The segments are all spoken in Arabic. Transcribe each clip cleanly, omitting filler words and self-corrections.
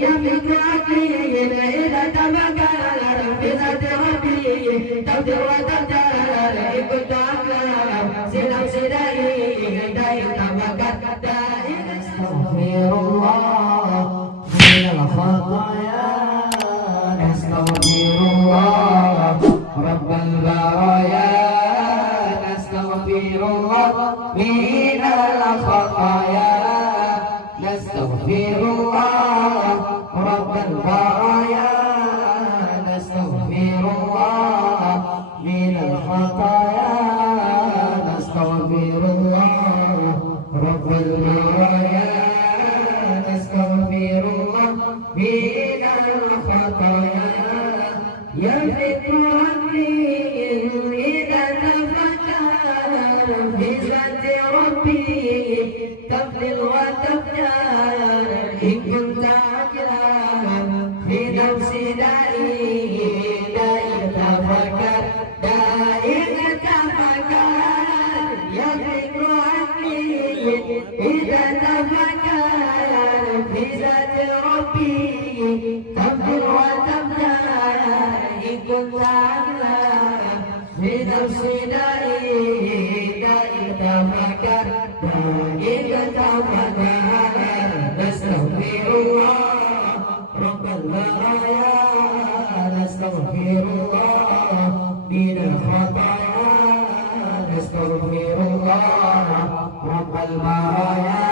يملك عقلي إذا تفكر في ذات ربي تبدو وتبدل إن كنت أعلم سلام سلاي دايم تفكر دائما أستغفر الله من الخطايا نستغفر الله رب البرايا نستغفر الله من الخطايا نستغفر الله رب البرايا نستغفر الله من الخطايا نستغفر الله رب البرايا نستغفر الله من الخطايا يفك عني إذا تفكر في ذات ربي تفضل وتفجر إن كنت أجرا في نفسي دائما تفكر دائما تفكر يفك عني إذا تفكر في ذات ربي تفضل وتفجر إن كنت أجرا في نفسي دائما تفكر دائما تفكر نستغفر الله رب البرايا نستغفر الله من الخطايا نستغفر الله رب البرايا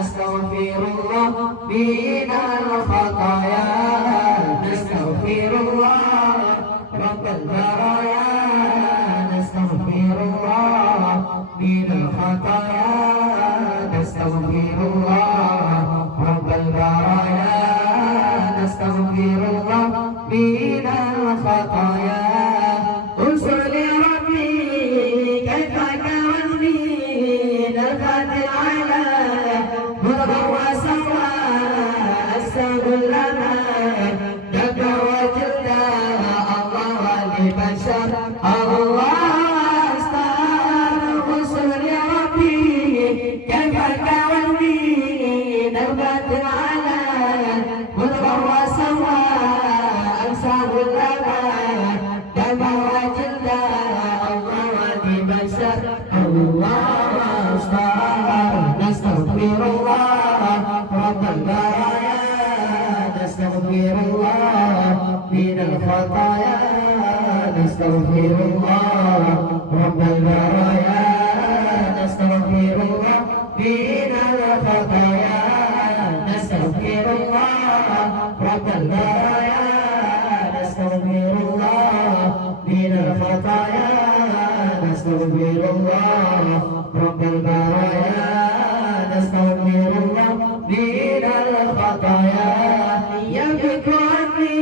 نستغفر الله من الخطايا نستغفر الله رب البرايا نستغفر الله من الخطايا نستغفر الله رب البرايا نستغفر الله من الخطايا انصر لربي كيف كوني نفت على مرضى وسوى استغفر لنا لك وجد الله لبشر الله انصر لربي كيف كوني نفت على مرضى وسوى استغفر لنا لك وجد الله لبشر الله نستغفر الله رب البرايا نستغفر الله من الخطايا نستغفر الله رب البرايا نستغفر الله من الخطايا نستغفر الله رب البرايا نستغفر الله من الخطايا نستغفر الله رب البرايا نستغفر الله من الخطايا يملك عني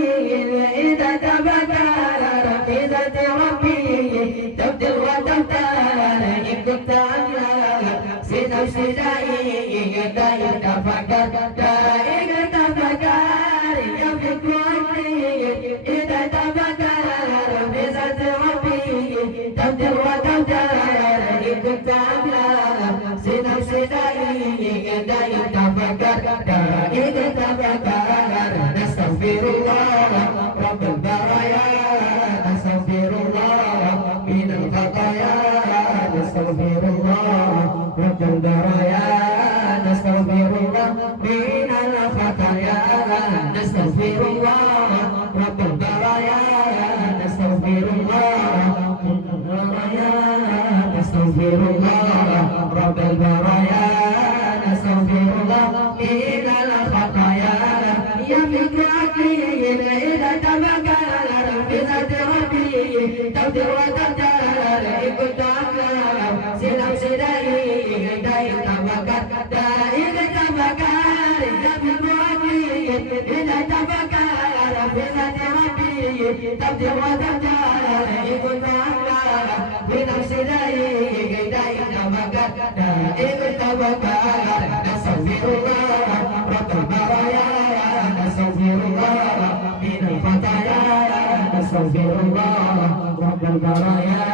إذا تبكر في ذات ربي تبدل وتبتل إن كنت أملك سنفسي دائما تفكر دائما تفكر يملك عني إذا تبكر في ذات ربي تبدل وتبتل إن كنت أملك سنفسي دائما تفكر دائما تفكر نستغفر الله رب البرايا نستغفر الله من الخطايا نستغفر الله رب البرايا نستغفر الله من الخطايا نستغفر الله رب البرايا نستغفر الله من الخطايا نستغفر الله رب البرايا نستغفر الله من الخطايا يملك عقلي إذا تفكر في ذات ربي تبدو وتبدل إن كنت أعلم سلام سلاي دايم تفكر دائما تفكر يملك عقلي إذا تفكر في ذات ربي تبدو وتبدل إن كنت أعلم في نفسي دايم تفكر دائما تفكر نستغفر الله رب البرايا نستغفر الله من الخطايا نستغفر الله رب البرايا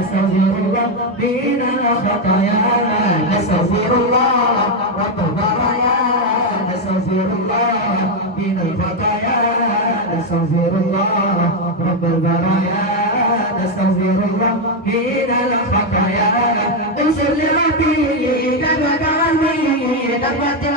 نستغفر الله من الخطايا نستغفر الله رب البرايا نستغفر الله الله من الخطايا نستغفر الله رب البرايا نستغفر الله من الخطايا انصر لربي دعوة قلبي دعوة